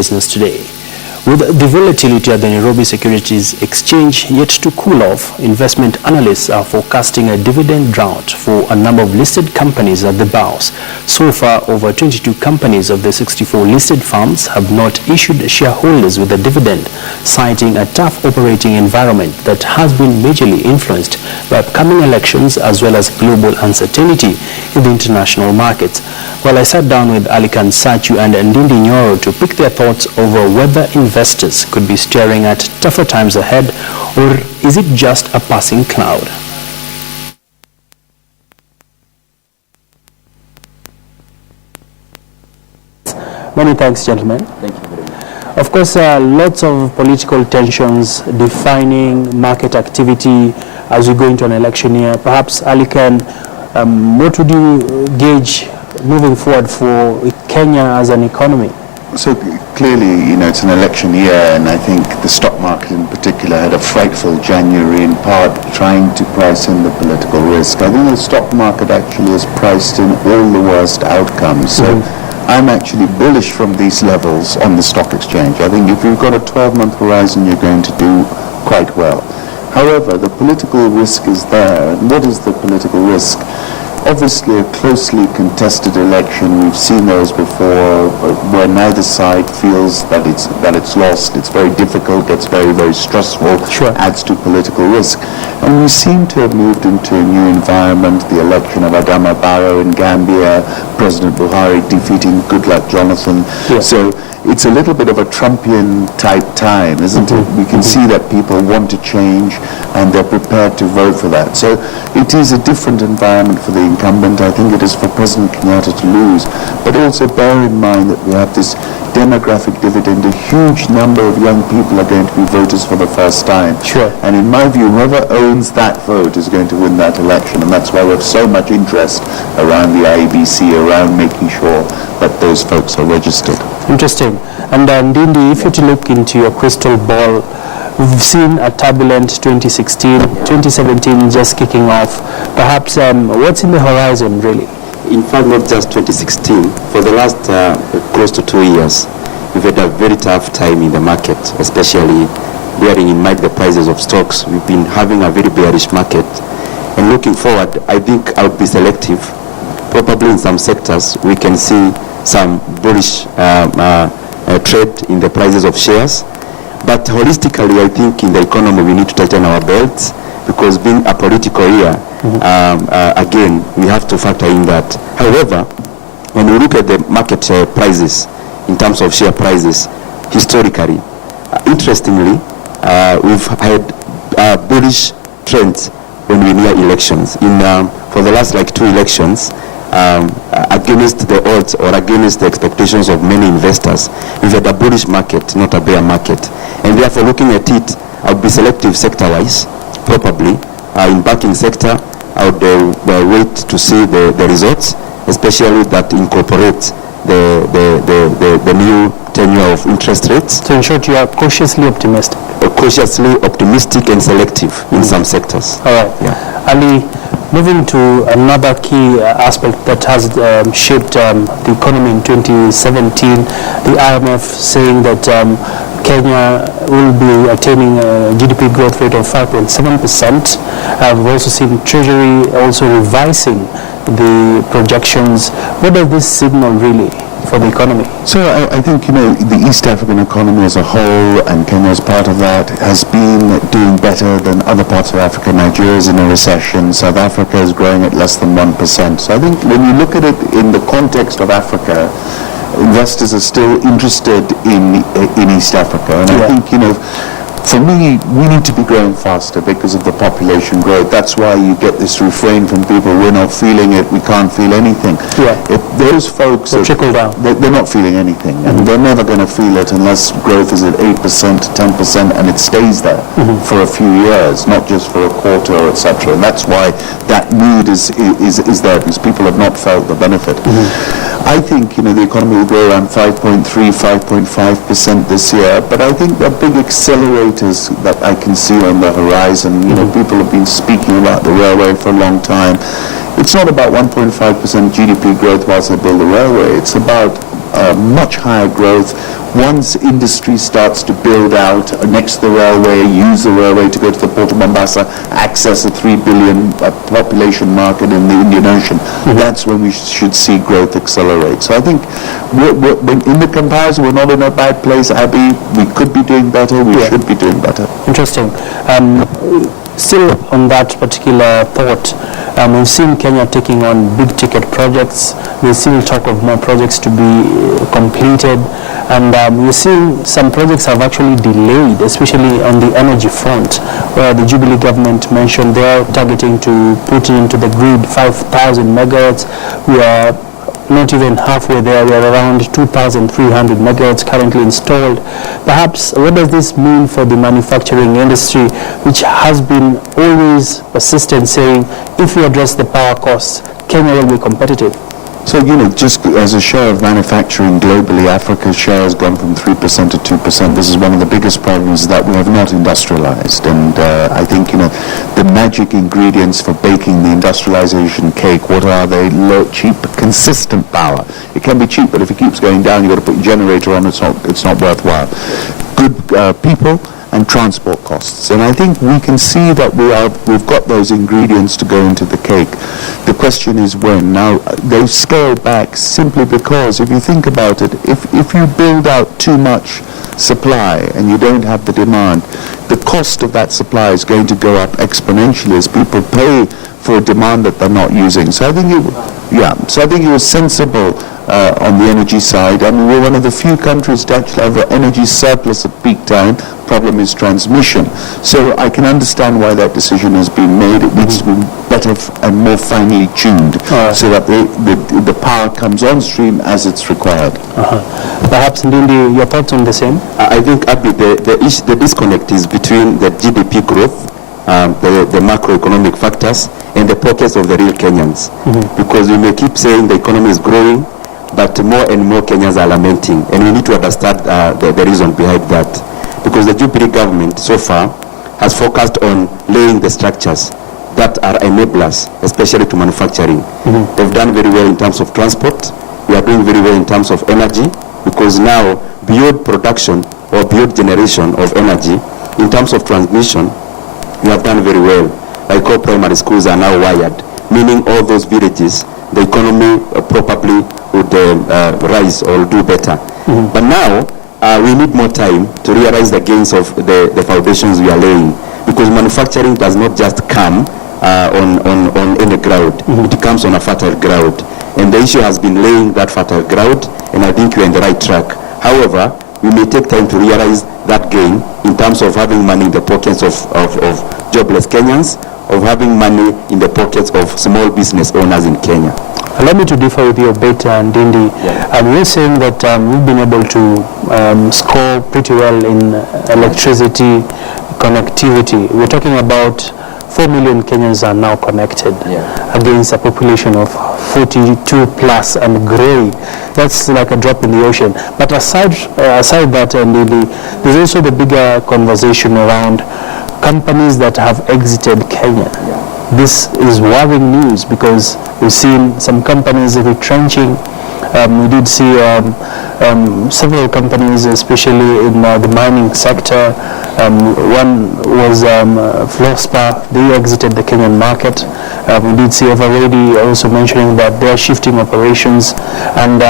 business today. With the volatility at the Nairobi Securities Exchange yet to cool off, investment analysts are forecasting a dividend drought for a number of listed companies at the bourse. So far, over 22 companies of the 64 listed firms have not issued shareholders with a dividend, citing a tough operating environment that has been majorly influenced by upcoming elections as well as global uncertainty in the international markets. Well, I sat down with Satchu and Ndindi Nyoro to pick their thoughts over whether investors could be staring at tougher times ahead, or is it just a passing cloud? Many thanks, gentlemen. Thank you very much. Of course, lots of political tensions defining market activity as we go into an election year. Perhaps, Alikan, what would you gauge moving forward for Kenya as an economy? So clearly, it's an election year, and I think the stock market in particular had a frightful January, in part trying to price in the political risk. I think the stock market actually has priced in all the worst outcomes. So I'm actually bullish from these levels on the stock exchange. I think if you've got a 12-month horizon, you're going to do quite well. However, the political risk is there. And what is the political risk? Obviously, a closely contested election. We've seen those before, where neither side feels that it's lost. It's very difficult, gets very, very stressful, adds to political risk. And we seem to have moved into a new environment. The election of Adama Barrow in Gambia, President Buhari defeating Goodluck Jonathan. So it's a little bit of a Trumpian type time, isn't it? We can see that people want to change and they're prepared to vote for that. So it is a different environment for the incumbent. I think it is for President Kenyatta to lose. But also bear in mind that we have this demographic dividend. A huge number of young people are going to be voters for the first time. And in my view, whoever owns that vote is going to win that election. And that's why we have so much interest around the IEBC, around making sure that those folks are registered. Interesting. And Ndindi, if you to look into your crystal ball, we've seen a turbulent 2016, 2017 just kicking off. Perhaps what's in the horizon, really? In fact, not just 2016. For the last close to 2 years, we've had a very tough time in the market, especially bearing in mind the prices of stocks. We've been having a very bearish market. And looking forward, I think I would be selective. Probably in some sectors, we can see some bullish trade in the prices of shares. But holistically, I think in the economy, we need to tighten our belts, because being a political year, again, we have to factor in that. However, when we look at the market prices, in terms of share prices, historically, interestingly, we've had bullish trends when we near elections. For the last 2 elections, against the odds or against the expectations of many investors, we've had a bullish market, not a bear market. And therefore, looking at it, I would be selective sector-wise, probably. In banking sector, I would wait to see the results, especially that incorporate the new tenure of interest rates. So in short, you are cautiously optimistic? Cautiously optimistic and selective in some sectors. All right. Ali, moving to another key aspect that has shaped the economy in 2017, the IMF saying that Kenya will be attaining a GDP growth rate of 5.7%. We've also seen Treasury also revising the projections. What does this signal really for the economy? So I think, the East African economy as a whole, and Kenya as part of that, has been doing better than other parts of Africa. Nigeria is in a recession. South Africa is growing at less than 1%. So I think when you look at it in the context of Africa, investors are still interested in East Africa. And I think, for me, we need to be growing faster because of the population growth. That's why you get this refrain from people: we're not feeling it, we can't feel anything. If those folks trickle down, they're not feeling anything, and they're never going to feel it unless growth is at 8%, 10%, and it stays there for a few years, not just for a quarter, etc. And that's why that mood is there, because people have not felt the benefit. I think the economy will grow around 5.3, 5.5% this year, but I think the big accelerators that I can see on the horizon, people have been speaking about the railway for a long time. It's not about 1.5% GDP growth whilst they build the railway. It's about much higher growth Once industry starts to build out next to the railway, use the railway to go to the port of Mombasa, access a 3 billion population market in the Indian Ocean, that's when we should see growth accelerate. So I think when in the comparison, we're not in a bad place, Abby. We could be doing better. We should be doing better. Interesting. Still on that particular thought, we've seen Kenya taking on big ticket projects. We've seen talk of more projects to be completed, and we're seeing some projects have actually delayed, especially on the energy front, where the Jubilee government mentioned they're targeting to put into the grid 5,000 megawatts. We are not even halfway there. We are around 2,300 megawatts currently installed. Perhaps, what does this mean for the manufacturing industry, which has been always persistent saying, if we address the power costs, Kenya will be competitive? So, just as a share of manufacturing globally, Africa's share has gone from 3% to 2%. This is one of the biggest problems, that we have not industrialized. And I think, the magic ingredients for baking the industrialization cake, what are they? Low, cheap, consistent power. It can be cheap, but if it keeps going down, you've got to put a generator on, it's not worthwhile. Good people and transport costs. And I think we can see that we've got those ingredients to go into the cake. The question is when. Now, they scale back simply because, if you think about it, if you build out too much supply and you don't have the demand, the cost of that supply is going to go up exponentially as people pay for a demand that they're not using. So I think it was sensible on the energy side. I mean, we're one of the few countries to actually have an energy surplus at peak time. Problem is transmission. So I can understand why that decision has been made. It needs to be better and more finely tuned, so that the power comes on stream as it's required. Perhaps, Ndindi, your thoughts on the same? I think, Abby, the disconnect is between the GDP growth, the macroeconomic factors, and the pockets of the real Kenyans. Because we may keep saying the economy is growing, but more and more Kenyans are lamenting, and we need to understand the reason behind that. Because the Jubilee government so far has focused on laying the structures that are enablers, especially to manufacturing. They've done very well in terms of transport. We are doing very well in terms of energy, because now, beyond production or beyond generation of energy, in terms of transmission, we have done very well. Like all primary schools are now wired, meaning all those villages, the economy probably would rise or do better. But now, we need more time to realize the gains of the foundations we are laying, because manufacturing does not just come on any ground. It comes on a fertile ground, and the issue has been laying that fertile ground, and I think we're in the right track. However, we may take time to realize that gain in terms of having money in the pockets of jobless Kenyans, of having money in the pockets of small business owners in Kenya. Allow me to differ with you a bit, Ndindi. We're saying that we've been able to score pretty well in electricity, connectivity. We're talking about 4 million Kenyans are now connected against a population of 42 plus and growing. That's like a drop in the ocean. But aside that, Ndindi, there's also the bigger conversation around companies that have exited Kenya. This is worrying news, because we've seen some companies retrenching. We did see several companies, especially in the mining sector. One was Flospa. They exited the Kenyan market. We did see Everready also mentioning that they're shifting operations. And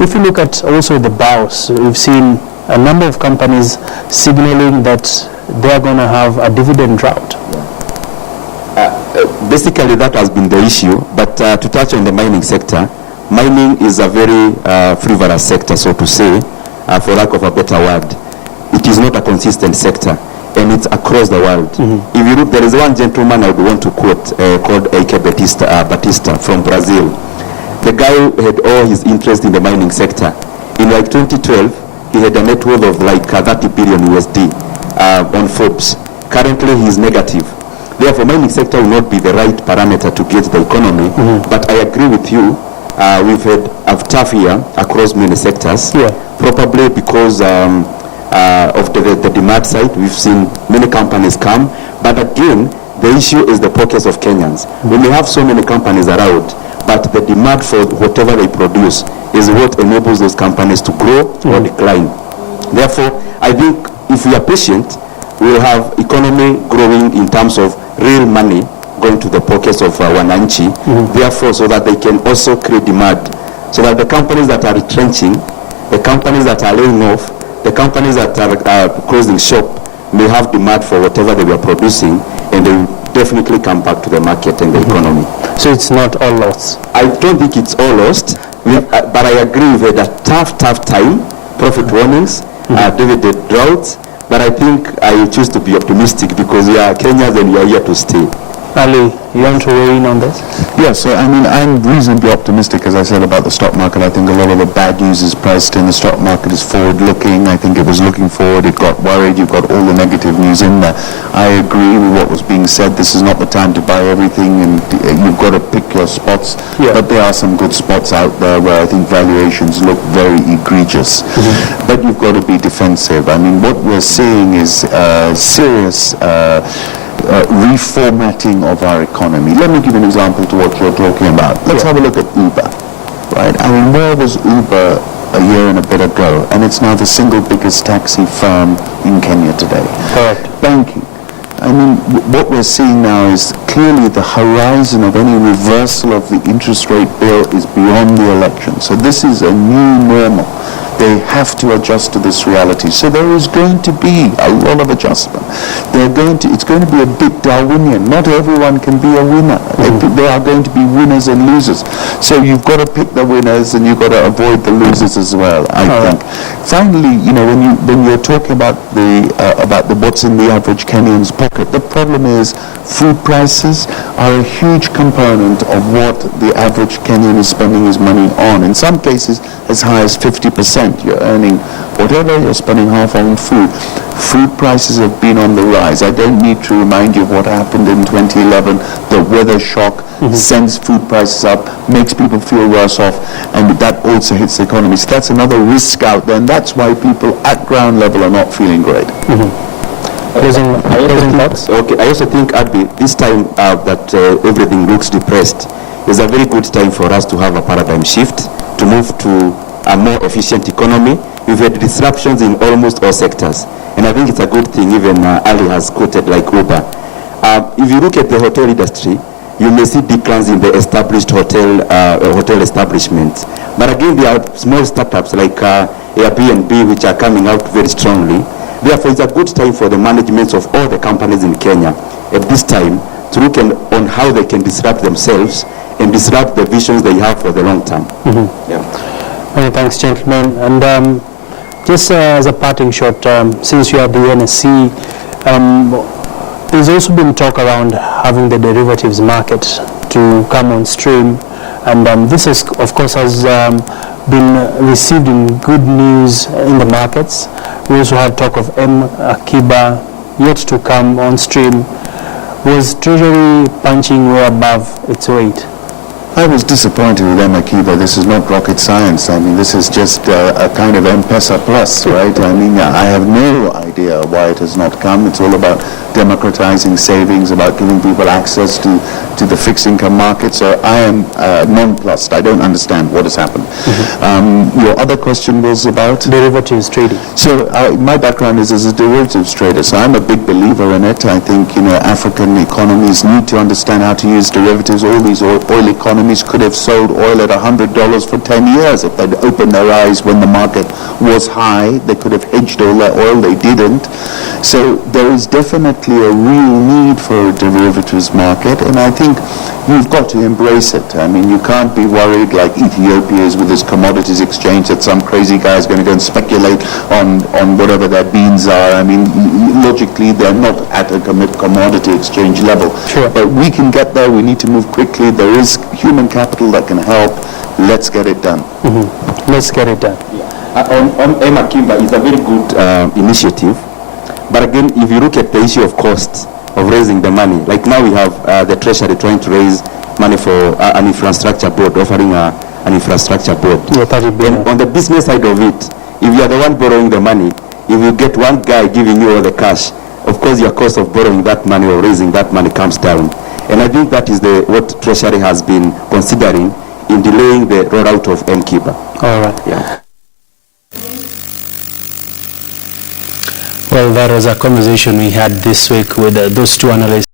if you look at also the BOWS, we've seen a number of companies signaling that they're going to have a dividend drought. Basically, that has been the issue. But to touch on the mining sector, mining is a very frivolous sector, so to say, for lack of a better word. It is not a consistent sector, and it's across the world. If you look, there is one gentleman I would want to quote called Eike Batista from Brazil. The guy had all his interest in the mining sector. In like 2012, he had a net worth of like 30 billion USD on Forbes. Currently, he is negative. Therefore, mining sector will not be the right parameter to gauge the economy. But I agree with you. We've had a tough year across many sectors. Probably because of the demand side. We've seen many companies come. But again, the issue is the pockets of Kenyans. We may have so many companies around, but the demand for whatever they produce is what enables those companies to grow or decline. Therefore, I think if we are patient, we will have economy growing in terms of real money going to the pockets of wananchi, therefore, so that they can also create demand, so that the companies that are retrenching, the companies that are laying off, the companies that are closing shop may have demand for whatever they were producing, and they will definitely come back to the market and the economy. So it's not all lost? I don't think it's all lost, but I agree with a tough time, profit warnings, dividend drought, but I think I choose to be optimistic because we are Kenyans and we are here to stay. Ali, you want to weigh in on this? Yes, so I mean, I'm reasonably optimistic, as I said, about the stock market. I think a lot of the bad news is priced in. The stock market is forward-looking. I think it was looking forward. It got worried. You've got all the negative news in there. I agree with what was being said. This is not the time to buy everything, and you've got to pick your spots. Yeah. But there are some good spots out there where I think valuations look very egregious. But you've got to be defensive. I mean, what we're seeing is serious reformatting of our economy. Let me give an example to what you're talking about. Let's have a look at Uber, right? I mean, where was Uber a year and a bit ago? And it's now the single biggest taxi firm in Kenya today. Correct. Banking. I mean, what we're seeing now is clearly the horizon of any reversal of the interest rate bill is beyond the election. So this is a new normal. They have to adjust to this reality. So there is going to be a lot of adjustment. It's going to be a bit Darwinian. Not everyone can be a winner. There are going to be winners and losers. So you've got to pick the winners and you've got to avoid the losers as well, I think. Finally, you know, when you're talking about the what's in the average Kenyan's pocket, the problem is food prices are a huge component of what the average Kenyan is spending his money on. In some cases, as high as 50%. You're earning whatever, you're spending half on food. Food prices have been on the rise. I don't need to remind you of what happened in 2011. The weather shock sends food prices up, makes people feel worse off, and that also hits the economy. So that's another risk out there, and that's why people at ground level are not feeling great. Closing thoughts? Okay, I also think, Abby, this time that everything looks depressed, is a very good time for us to have a paradigm shift, to move to a more efficient economy. We've had disruptions in almost all sectors, and I think it's a good thing. Even Ali has quoted like Uber. If you look at the hotel industry, you may see declines in the established hotel establishments. But again, there are small startups like Airbnb which are coming out very strongly. Therefore, it's a good time for the managements of all the companies in Kenya at this time to look on how they can disrupt themselves and disrupt the visions they have for the long term. Many thanks, gentlemen. And just as a parting shot, since you are the NSE, there's also been talk around having the derivatives market to come on stream, and this is, of course, has been received in good news in the markets. We also had talk of Akiba yet to come on stream. Was Treasury punching way above its weight? I was disappointed with Akiba. This is not rocket science. I mean, this is just a kind of M-Pesa plus, right? I mean, I have no idea why it has not come. It's all about democratizing savings, about giving people access to the fixed income market. So I am nonplussed. I don't understand what has happened. Your other question was about? Derivatives trading. So my background is as a derivatives trader, so I'm a big believer in it. I think, African economies need to understand how to use derivatives. All these oil economies could have sold oil at $100 for 10 years if they'd opened their eyes when the market was high. They could have hedged all their oil. They didn't. So there is definitely a real need for a derivatives market, and I think you've got to embrace it. I mean, you can't be worried like Ethiopia is with its commodities exchange that some crazy guy is going to go and speculate on whatever their beans are. I mean, logically, they're not at a commodity exchange level. Sure. But we can get there. We need to move quickly. There is human capital that can help. Let's get it done. Let's get it done. On Akiba, it's a very good initiative. But again, if you look at the issue of costs of raising the money, like now we have the Treasury trying to raise money for an infrastructure board, offering an infrastructure board. Yeah, 30 billion. And on the business side of it, if you are the one borrowing the money, if you get one guy giving you all the cash, of course your cost of borrowing that money or raising that money comes down. And I think that is what Treasury has been considering in delaying the rollout of Akiba. All right. Yeah. Well, that was a conversation we had this week with those two analysts.